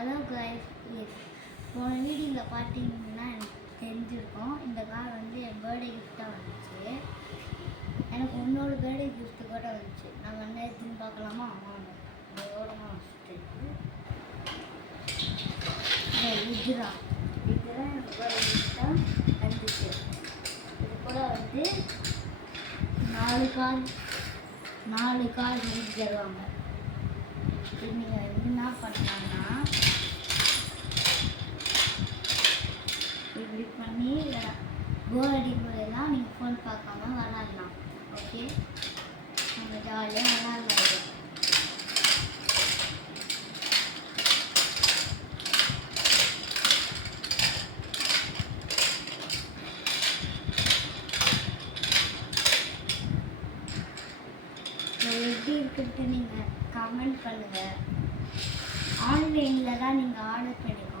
அதான் போன வீடியோவில் பார்த்தீங்கன்னா எனக்கு தெரிஞ்சிருக்கும். இந்த கார் வந்து என் பர்த்டே கிஃப்டாக வந்துச்சு. எனக்கு உன்னோட பர்த்டே கிஃப்ட்டு கூட வந்துச்சு. நான் வந்து எடுத்துன்னு பார்க்கலாமா? வாங்க ஓரமாக வச்சுட்டு இதுதான் எனக்கு பர்த்டே கிஃப்டாக வந்துச்சு. இது கூட வந்து 4 கார் செஞ்சு தருவாங்க. நீங்கள் என்ன பண்ணலான்னா இப்படி பண்ணி போர் அடிக்கும்போதெல்லாம் நீங்கள் ஃபோன் பார்க்காம விளாட்லாம். ஓகே, நம்ம ஜாலியாக விளாட்லாம். எப்படி இருக்குன்ட்டு நீங்கள் கமெண்ட் பண்ணுங்கள். ஆன்லைனில் தான் நீங்கள் ஆர்டர் பண்ணிக்கோங்க.